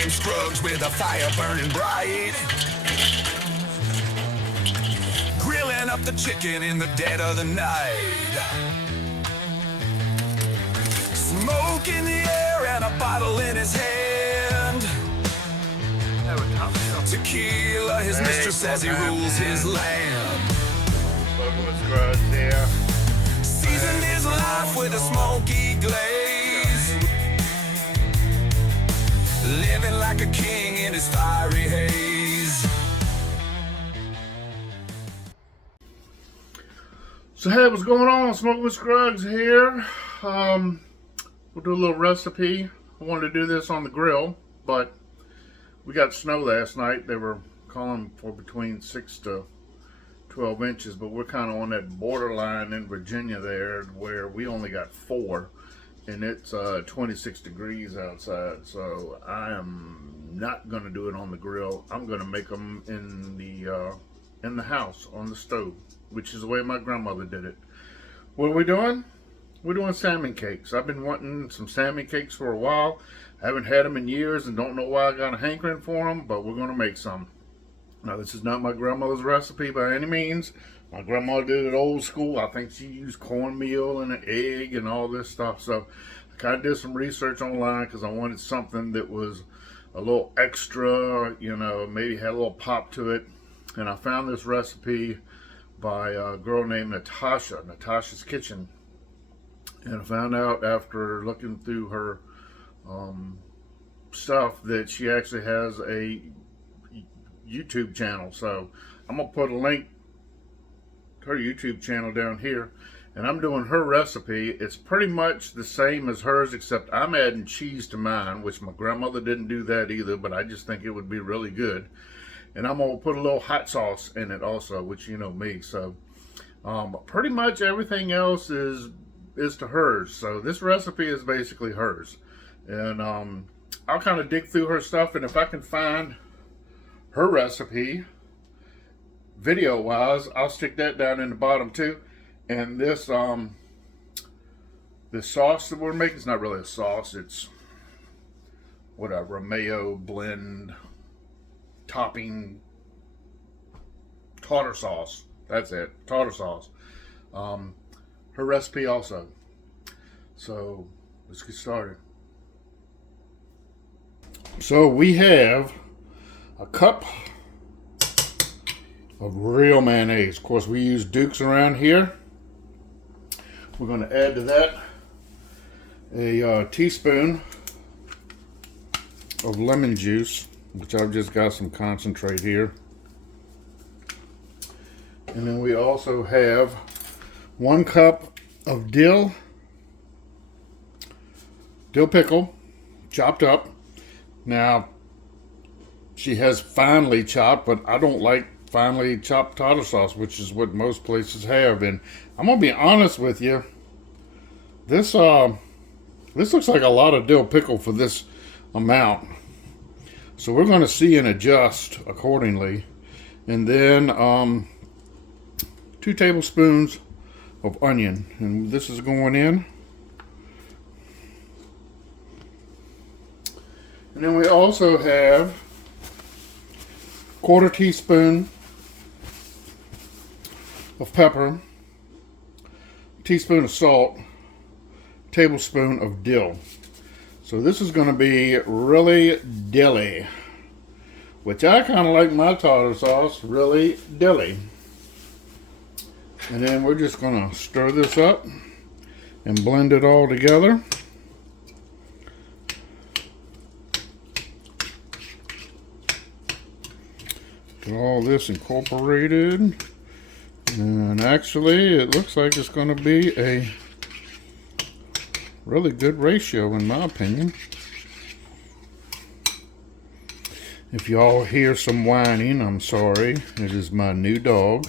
name's Scruggs with a fire burning bright. Grilling up the chicken in the dead of the night. Smoke in the air and a bottle in his hand. Tequila, his mistress says he rules his land. Smoking with SKRUGGS here. Seasoned his life with a smoky glaze. Living like a king in his fiery haze. So hey, what's going on? Smoking with SKRUGGS here. We'll do a little recipe. I wanted to do this on the grill, but we got snow last night. They were calling for between 6 to 12 inches, but we're kind of on that borderline in Virginia there where we only got 4, and it's 26 degrees outside. So I am not going to do it on the grill. I'm going to make them in the house on the stove, which is the way my grandmother did it. What are we doing? We're doing salmon cakes. I've been wanting some salmon cakes for a while. I haven't had them in years and don't know why I got a hankering for them, but we're going to make some. Now, this is not my grandmother's recipe by any means. My grandma did it old school. I think she used cornmeal and an egg and all this stuff. So I kind of did some research online because I wanted something that was a little extra, you know, maybe had a little pop to it. And I found this recipe by a girl named Natasha, Natasha's Kitchen. And I found out after looking through her stuff that she actually has a YouTube channel. So I'm gonna put a link to her YouTube channel down here, and I'm doing her recipe. It's pretty much the same as hers, except I'm adding cheese to mine, which my grandmother didn't do that either, but I just think it would be really good. And I'm gonna put a little hot sauce in it also, which you know me. So pretty much everything else is to hers. So this recipe is basically hers, and I'll kind of dig through her stuff, and if I can find her recipe video wise, I'll stick that down in the bottom too. And this this sauce that we're making, it's not really a sauce, it's whatever, a mayo blend topping tartar sauce. That's it, tartar sauce. Her recipe also. So let's get started. So we have a cup of real mayonnaise. Of course, we use Duke's around here. We're going to add to that a teaspoon of lemon juice, which I've just got some concentrate here. And then we also have 1 cup of dill pickle, chopped up. Now, she has finely chopped, but I don't like finely chopped tartar sauce, which is what most places have. And I'm gonna be honest with you, this looks like a lot of dill pickle for this amount. So we're gonna see and adjust accordingly. And then 2 tablespoons of onion, and this is going in. And then we also have 1/4 teaspoon of pepper, teaspoon of salt, tablespoon of dill. So this is going to be really dilly, which I kind of like my tartar sauce really dilly. And then we're just going to stir this up and blend it all together. Get all this incorporated. And actually, it looks like it's going to be a really good ratio in my opinion. If y'all hear some whining, I'm sorry. It is my new dog,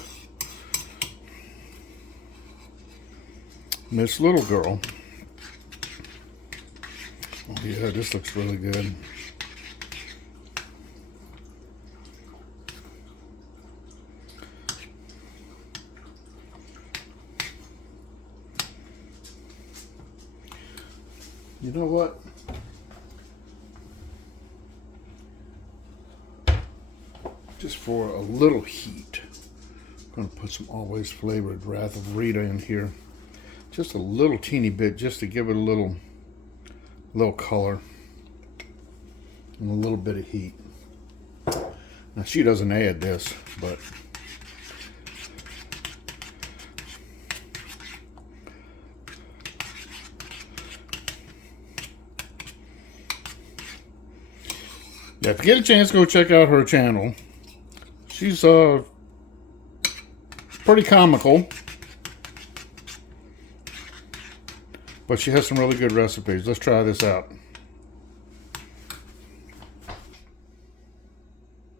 Miss Little Girl. Oh yeah, this looks really good. You know what? just for a little heat. I'm going to put some always flavored Wrath of Rita in here. Just a little teeny bit, just to give it a little color and a little bit of heat. Now she doesn't add this, but yeah, if you get a chance, go check out her channel. She's pretty comical, but she has some really good recipes. Let's try this out.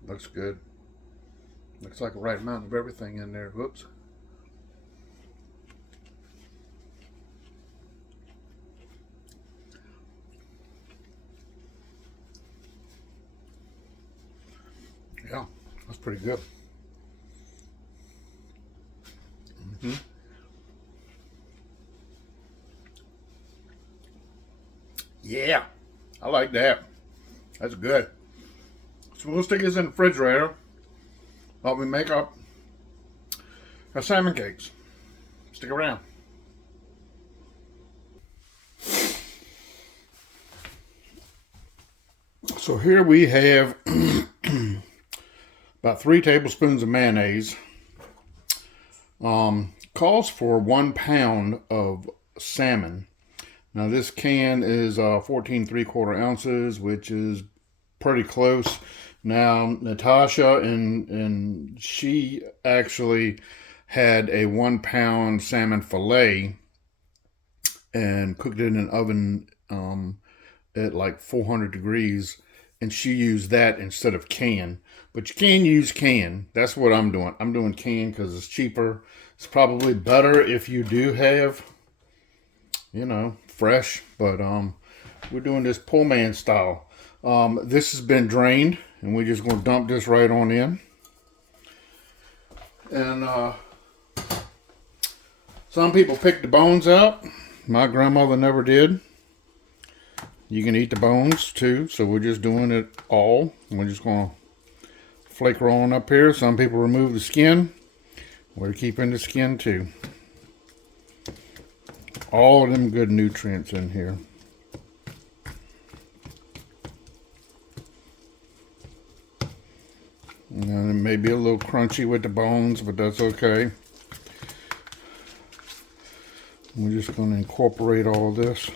Looks good. Looks like the right amount of everything in there. Whoops. Yeah, that's pretty good. Yeah, I like that. That's good. So we'll stick this in the refrigerator while we make up our salmon cakes. Stick around. So here we have about 3 tablespoons of mayonnaise. Calls for 1 pound of salmon. Now this can is 14 3/4 ounces, which is pretty close. Now Natasha and she actually had a 1 pound salmon fillet and cooked it in an oven at like 400 degrees, and she used that instead of can. But you can use can. That's what I'm doing. I'm doing can because it's cheaper. It's probably better if you do have, you know, fresh, but we're doing this poor man style. This has been drained, and we're just going to dump this right on in. And some people pick the bones out. My grandmother never did. You can eat the bones too, so we're just doing it all. We're just going to flake her on up here. Some people remove the skin. We're keeping the skin too. All of them good nutrients in here. And it may be a little crunchy with the bones, but that's okay. We're just going to incorporate all of this.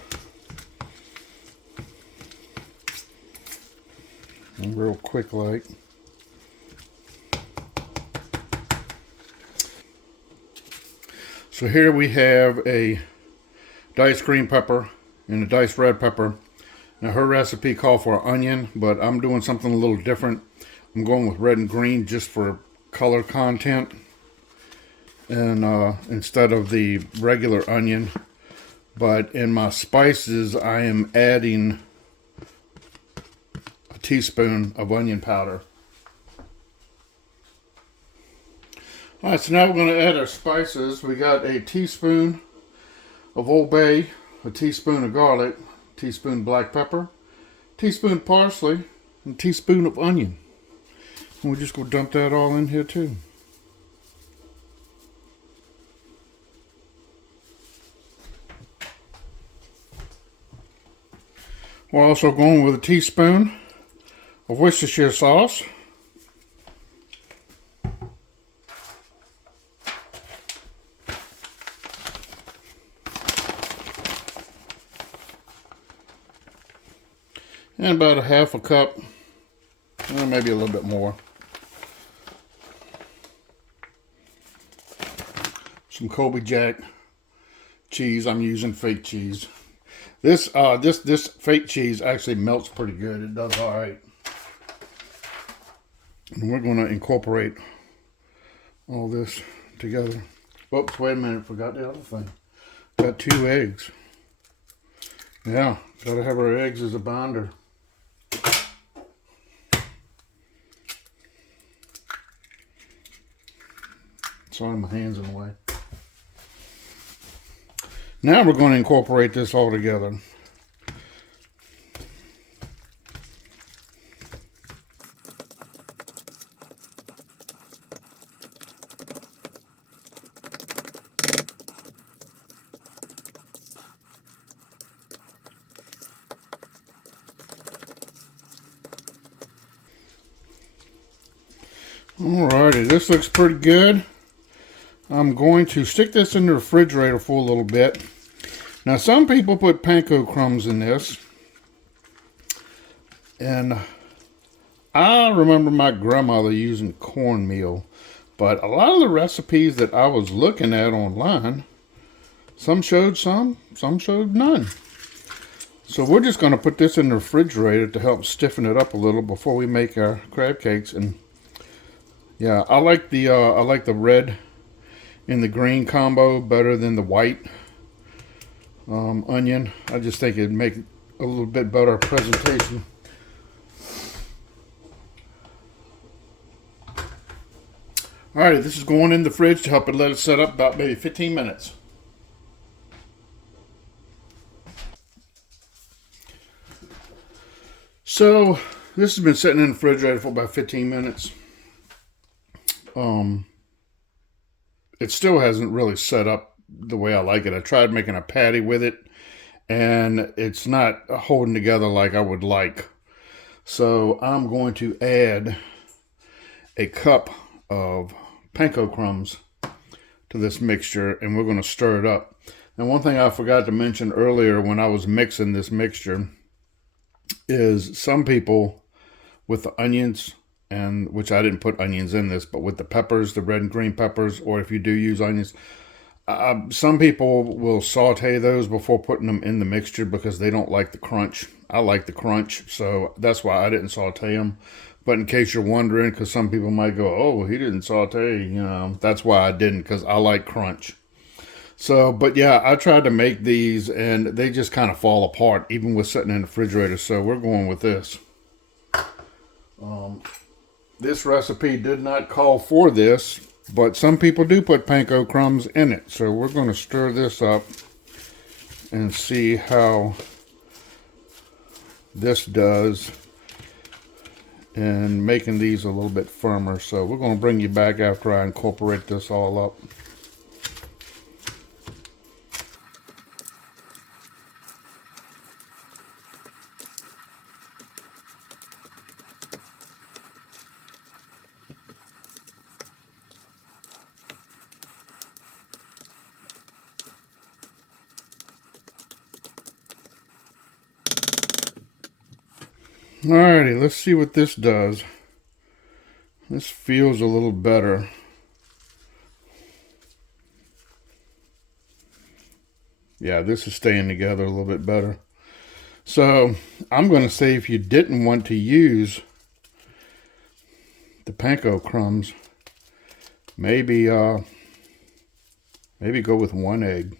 And real quick like. So here we have a diced green pepper and a diced red pepper. Now her recipe called for onion, but I'm doing something a little different. I'm going with red and green just for color content. And instead of the regular onion. But in my spices, I am adding a teaspoon of onion powder. Alright, so now we're going to add our spices. We got a teaspoon of Old Bay, a teaspoon of garlic, a teaspoon black pepper, a teaspoon parsley, and a teaspoon of onion. And we're just going to dump that all in here too. We're also going with a teaspoon of Worcestershire sauce. And about a half a cup, or maybe a little bit more. Some Colby Jack cheese. I'm using fake cheese. This fake cheese actually melts pretty good. It does all right. And we're going to incorporate all this together. Oops, wait a minute. Forgot the other thing. Got 2 eggs. Yeah, gotta have our eggs as a binder. Sorry, my hand's in the way. Now we're going to incorporate this all together. Alrighty, this looks pretty good. I'm going to stick this in the refrigerator for a little bit. Now, some people put panko crumbs in this. And I remember my grandmother using cornmeal. But a lot of the recipes that I was looking at online, some showed some showed none. So we're just going to put this in the refrigerator to help stiffen it up a little before we make our crab cakes. And yeah, I like the red and the green combo better than the white onion. I just think it'd make a little bit better presentation. Alright, this is going in the fridge to help it let it set up about maybe 15 minutes. So, this has been sitting in the refrigerator for about 15 minutes. It still hasn't really set up the way I like it. I tried making a patty with it, and it's not holding together like I would like. So, I'm going to add a cup of panko crumbs to this mixture, and we're going to stir it up. Now, one thing I forgot to mention earlier when I was mixing this mixture is some people with the onions, and which I didn't put onions in this, but with the peppers, the red and green peppers, or if you do use onions, some people will saute those before putting them in the mixture because they don't like the crunch. I like the crunch, so that's why I didn't saute them. But in case you're wondering, because some people might go, oh, he didn't saute, you know, that's why I didn't, because I like crunch. So, but yeah, I tried to make these, and they just kind of fall apart, even with sitting in the refrigerator. So we're going with this. This recipe did not call for this, but some people do put panko crumbs in it. So we're going to stir this up and see how this does in making these a little bit firmer. So we're going to bring you back after I incorporate this all up. Alrighty, let's see what this does. This feels a little better. Yeah, this is staying together a little bit better. So, I'm going to say if you didn't want to use the panko crumbs, maybe go with 1 egg.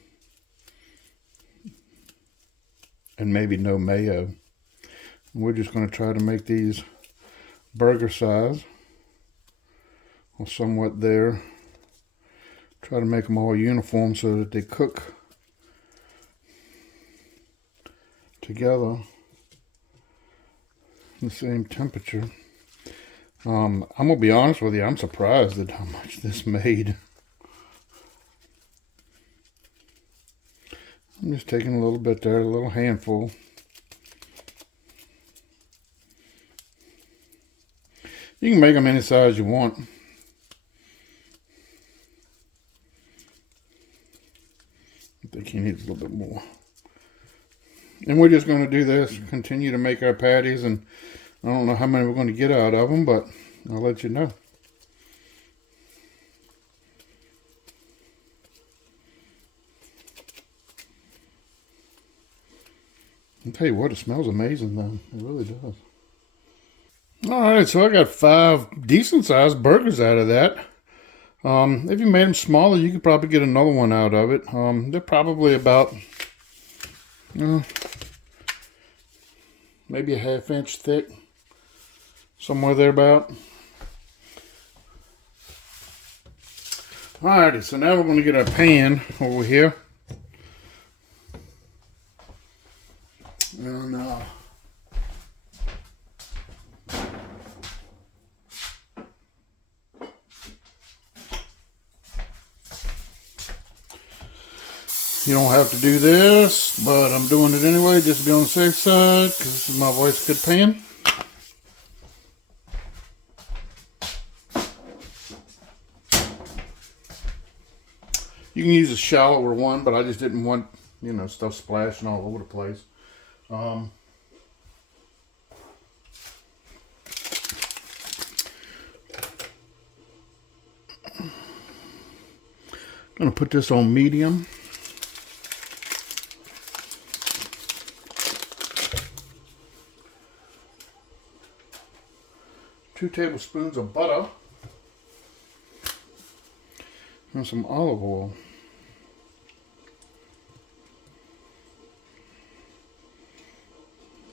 And maybe no mayo. We're just going to try to make these burger size, or somewhat there. Try to make them all uniform so that they cook together the same temperature. I'm going to be honest with you, I'm surprised at how much this made. I'm just taking a little bit there, a little handful. You can make them any size you want. I think he needs a little bit more. And we're just going to do this, continue to make our patties, and I don't know how many we're going to get out of them, but I'll let you know. I'll tell you what, it smells amazing though. It really does. Alright, so I got 5 decent sized burgers out of that. If you made them smaller, you could probably get another one out of it. They're probably about, maybe a 1/2 inch thick. Somewhere there about. Alrighty, so now we're going to get our pan over here. And you don't have to do this, but I'm doing it anyway just to be on the safe side because this is my wife's good pan. You can use a shallower one, but I just didn't want, you know, stuff splashing all over the place. Gonna put this on medium. Two tablespoons of butter and some olive oil.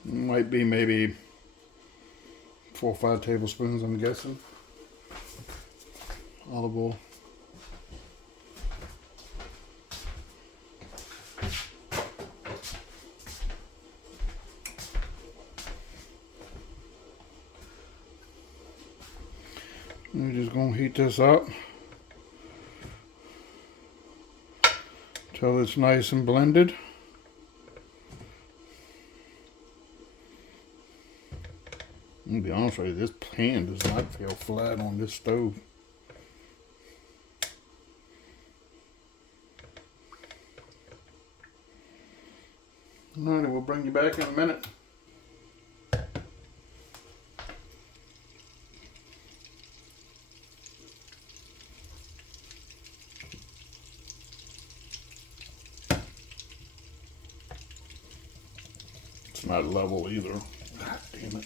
Might be maybe 4 or 5 tablespoons, I'm guessing. Olive oil. We're just going to heat this up till it's nice and blended. To be honest with you, this pan does not feel flat on this stove. Alright, we'll bring you back in a minute. It's not level either. God damn it.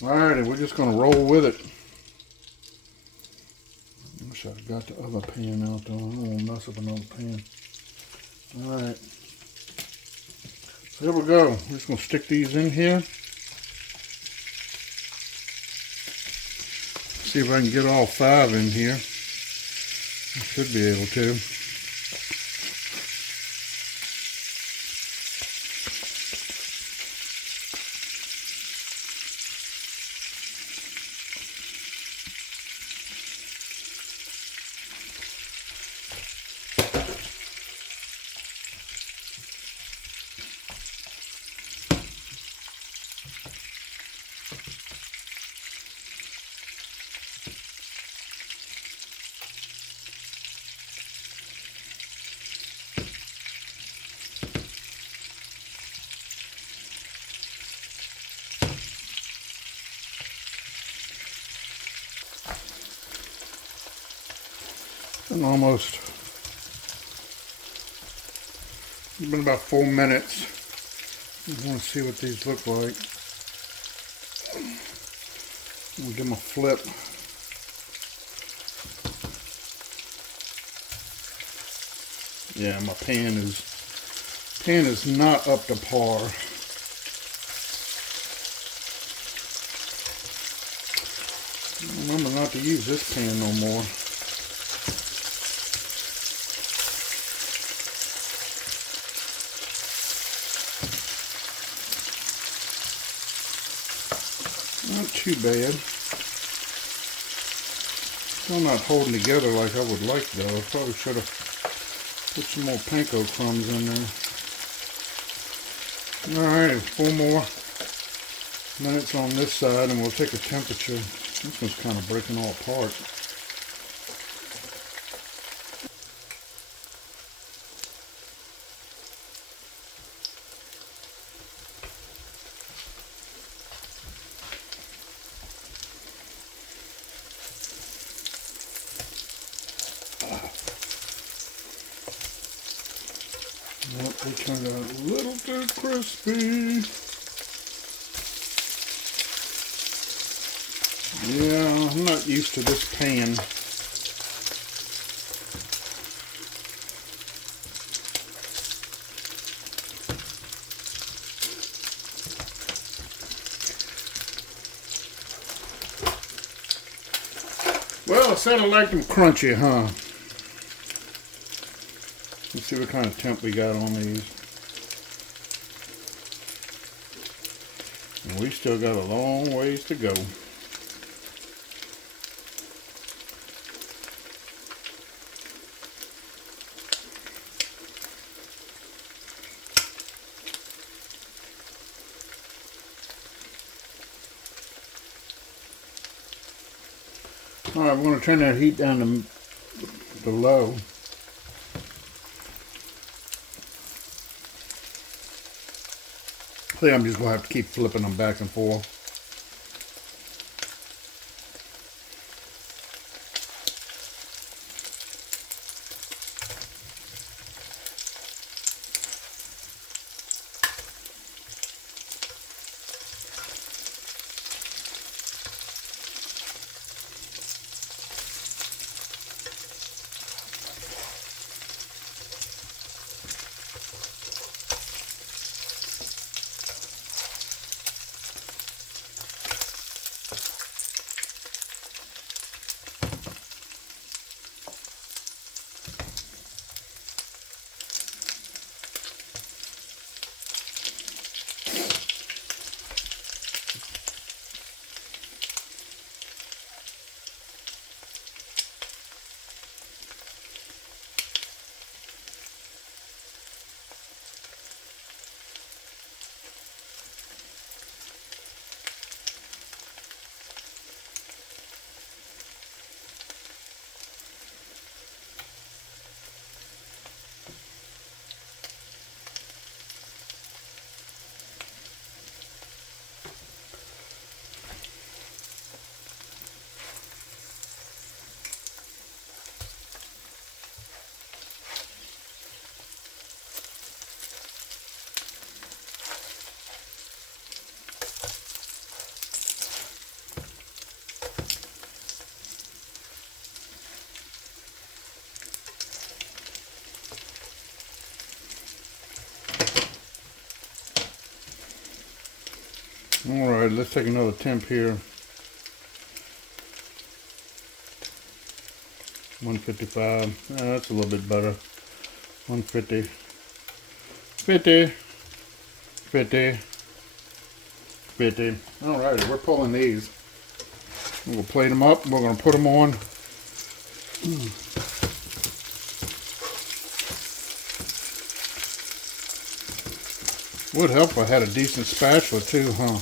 Alrighty, we're just going to roll with it. I wish I'd got the other pan out though. I don't want to mess up another pan. Alright. So here we go. We're just going to stick these in here. See if I can get all 5 in here. I should be able to. And almost, it's been about 4 minutes. I want to see what these look like. We'll give them a flip. Yeah, my pan is not up to par. Remember not to use this pan no more. Not too bad. Still not holding together like I would like though. I probably should have put some more panko crumbs in there. Alright, 4 more minutes on this side and we'll take a temperature. This one's kind of breaking all apart. Nope, they turned out a little too crispy. Yeah, I'm not used to this pan. Well, I said I like them crunchy, huh? Let's see what kind of temp we got on these. And we still got a long ways to go. Alright, I'm going to turn that heat down to low. I think I'm just going to have to keep flipping them back and forth. Alright, let's take another temp here. 155. That's a little bit better. 150. 50. 50. 50. Alright, we're pulling these. We'll plate them up. We're going to put them on. Would help if I had a decent spatula too, huh?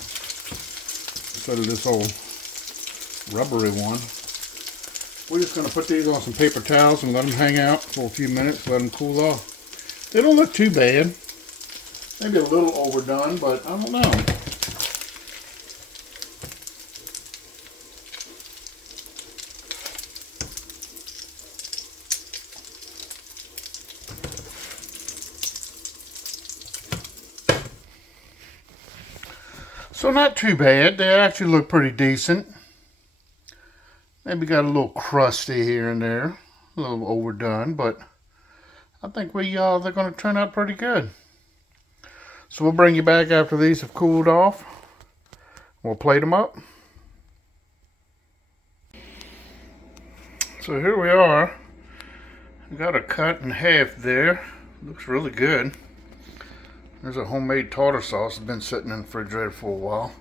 Instead of this old rubbery one. We're just going to put these on some paper towels and let them hang out for a few minutes, let them cool off. They don't look too bad. Maybe a little overdone, but I don't know. So not too bad. They actually look pretty decent. Maybe got a little crusty here and there, a little overdone, but I think they're going to turn out pretty good. So we'll bring you back after these have cooled off. We'll plate them up. So here we are. We got a cut in half there. Looks really good. There's a homemade tartar sauce that's been sitting in the refrigerator for a while.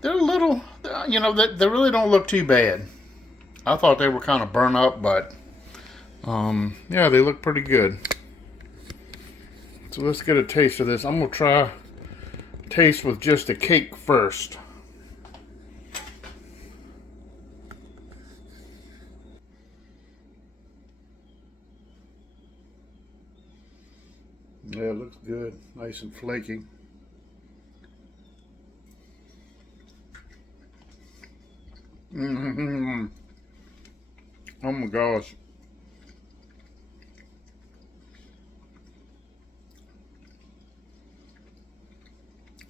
They're a little, you know, they really don't look too bad. I thought they were kind of burnt up, but yeah, they look pretty good. So let's get a taste of this. I'm going to try taste with just a cake first. Yeah, it looks good. Nice and flaky. Mm-hmm. Oh my gosh.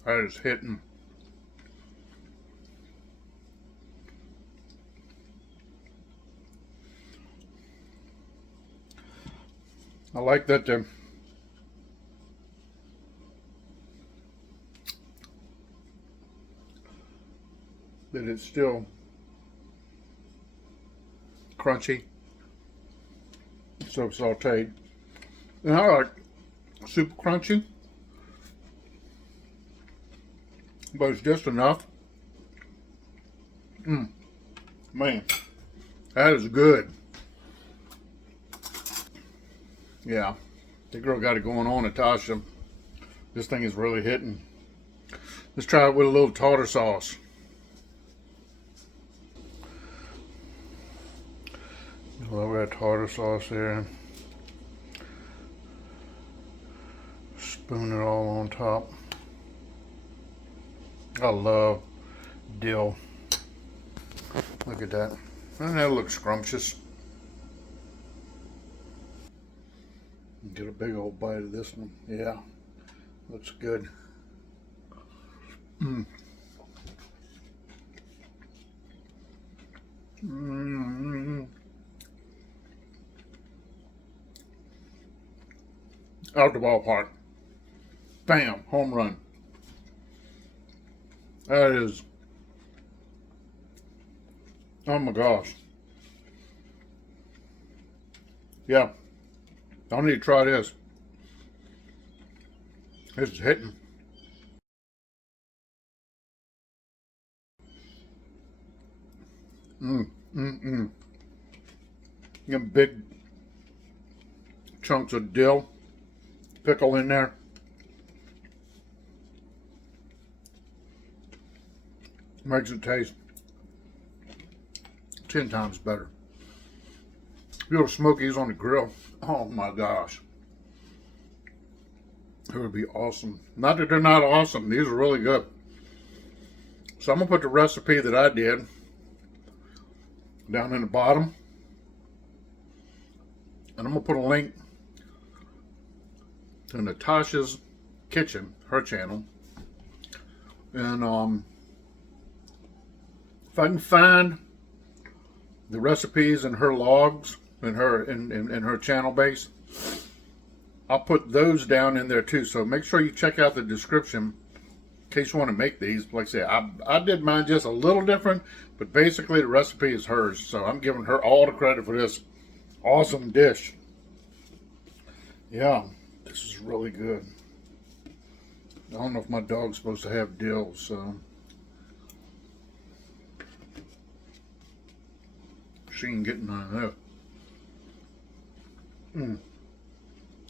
That is hitting. I like that that it's still crunchy, so sauteed. And I like super crunchy, but it's just enough. Man, that is good. Yeah, the girl got it going on, Natasha. This thing is really hitting. Let's try it with a little tartar sauce. Well, we got tartar sauce there. Spoon it all on top. I love dill. Look at that. And that looks scrumptious. Get a big old bite of this one. Yeah, looks good. Mm. Mm. Out the ballpark. Bam, home run. That is, oh my gosh. Yeah, I need to try this. This is hitting. Get big chunks of dill, pickle in there. Makes it taste 10 times better. You go to Smokies on the grill. Oh my gosh. It would be awesome. Not that they're not awesome. These are really good. So I'm going to put the recipe that I did down in the bottom. And I'm going to put a link to Natasha's kitchen, her channel. And if I can find the recipes in her logs, in her channel base, I'll put those down in there too. So make sure you check out the description in case you want to make these. Like I say, I did mine just a little different, but basically the recipe is hers. So I'm giving her all the credit for this awesome dish. Yeah, this is really good. I don't know if my dog's supposed to have dill, so she ain't getting none of that.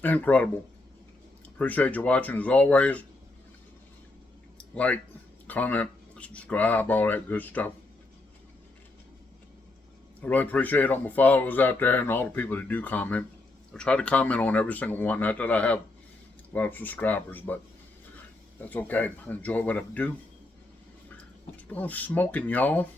Incredible. Appreciate you watching as always. Like, comment, subscribe, all that good stuff. I really appreciate all my followers out there and all the people that do comment. I try to comment on every single one. Not that I have a lot of subscribers, but that's okay. I enjoy what I do. It's all smoking, y'all.